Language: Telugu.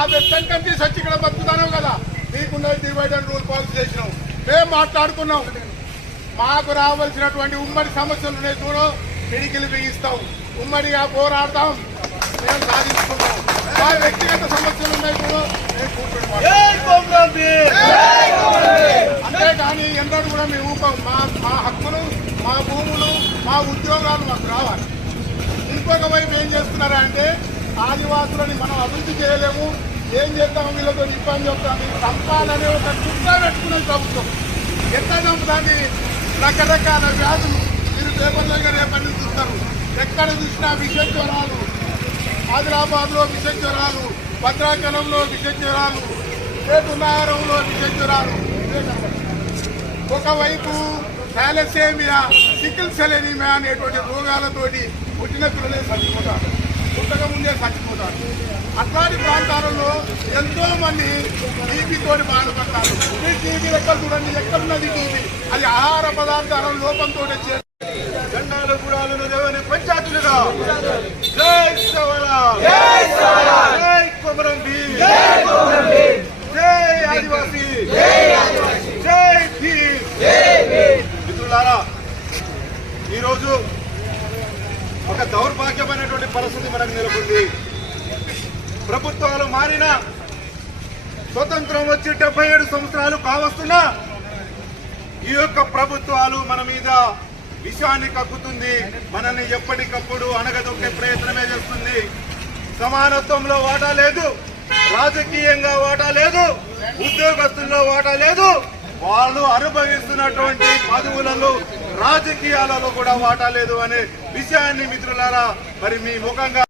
ఆ వెస్టర్న్ కంట్రీస్ వచ్చి ఇక్కడ బతుకుతాను కదా. నీకున్న డివైడ్ అండ్ రూల్ పాలసీ చేసినాం మేము మాట్లాడుకున్నాం. మాకు రావాల్సినటువంటి ఉమ్మడి సమస్యలు ఉన్నాయి చూడు పిడికిలు బిగిస్తాం. ఉమ్మడిగా పోరాడతాం. మేము సాధించుకుంటాం. మా వ్యక్తిగత సమస్యలు ఉన్నాయి చూడు మేము. అంతేగాని ఎన్నడూ కూడా మేము ఊపం మా మా హక్కులు మా భూములు మా ఉద్యోగాలు మాకు రావాలి. ఇంకొక వైపు ఏం చేస్తున్నారా అంటే ఆదివాసులని మనం అభివృద్ధి చేయలేము. ఏం చేద్దాం వీళ్ళతో ఇబ్బంది చెప్తాం. చంపాలనే ఒక చుట్టా పెట్టుకునే ప్రభుత్వం. ఎంత చంపుదాన్ని రకరకాల వ్యాధులు. మీరు పేపర్లో రేపటి చూస్తారు. ఎక్కడ చూసినా విష జ్వరాలు ఆదిలాబాద్లో విష జ్వరాలు భద్రాచలంలో విష జ్వరాలు నగరంలో విష జ్వరాలు ఒకవైపు థాలసేమియా సికిల్ సెల్ అనేటువంటి రోగాలతోటి పుట్టిన పిల్లలే చచ్చిపోతారు పుట్టక ముందే చచ్చిపోతారు. అట్లాంటి ప్రాంతాలలో ఎంతో మంది టీబీతోటి బాధపడతారు. ఈ టీబీ ఎక్కడ చూడండి ఎక్కడున్నది టీబీ అది ఆహార పదార్థాల లోపంతో వచ్చే జెండాలు గుడాలను దేవని పంచాయతీలుగా జై సవర జై కొమరం జై ఆదివాసీ. జై భీమ్. మిత్రులారా ఈరోజు ఒక దౌర్భాగ్యమైనటువంటి పరిస్థితి మనకు నెలకొంది. ప్రభుత్వాలు మారిన స్వతంత్రం వచ్చి డెబ్బై ఏడు సంవత్సరాలు కావస్తున్నా ఈ యొక్క ప్రభుత్వాలు మన మీద విషాన్ని కక్కుతుంది. మనల్ని ఎప్పటికప్పుడు అణగదొక్కే ప్రయత్నమే చేస్తుంది. సమానత్వంలో వాటా లేదు రాజకీయంగా వాటా లేదు ఉద్యోగస్తుల్లో వాటా లేదు. వాళ్ళు అనుభవిస్తున్నటువంటి పదవులలో రాజకీయాలలో కూడా వాటా లేదు అనే విషయాన్ని మిత్రులారా మరి మీ ముఖంగా